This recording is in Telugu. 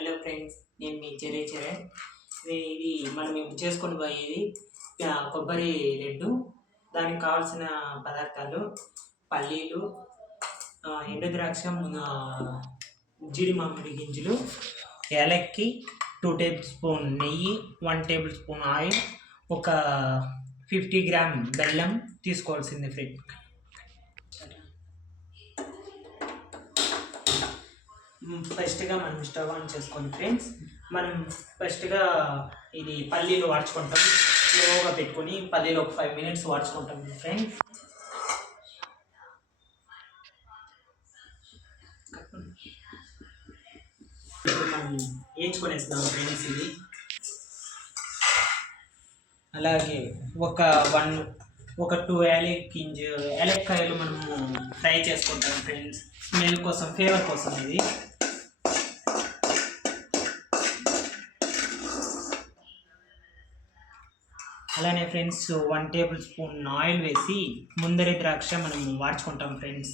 హలో ఫ్రెండ్స్, నేను మీ చరణ్. ఇది మనం ఇప్పుడు చేసుకొని పోయేది కొబ్బరి లడ్డు. దానికి కావాల్సిన పదార్థాలు పల్లీలు, ఎండు ద్రాక్ష, జీడి మామిడి గింజలు, ఏలక్కి, 2 టేబుల్ స్పూన్ నెయ్యి, 1 టేబుల్ స్పూన్ ఆయిల్, ఒక 50 గ్రామ్ బెల్లం తీసుకోవాల్సింది ఫ్రెండ్. ఫస్ట్గా మనం స్టవ్ ఆన్ చేసుకోండి ఫ్రెండ్స్. మనం ఫస్ట్గా ఇది పల్లీలు వాడుచుకుంటాం. స్లోగా పెట్టుకొని పల్లీలు ఒక 5 minutes వాడుచుకుంటాం ఫ్రెండ్స్. ఇప్పుడు మనం వేయించుకొనేస్తాం ఫ్రెండ్స్. ఇది అలాగే ఒక 2 ఏలక్కాయలు మనము ఫ్రై చేసుకుంటాం ఫ్రెండ్స్. స్మెల్ కోసం, ఫ్లేవర్ కోసం. ఇది అలానే ఫ్రెండ్స్ 1 టేబుల్ స్పూన్ ఆయిల్ వేసి ముందరి ద్రాక్ష మనం వాడుచుకుంటాం ఫ్రెండ్స్.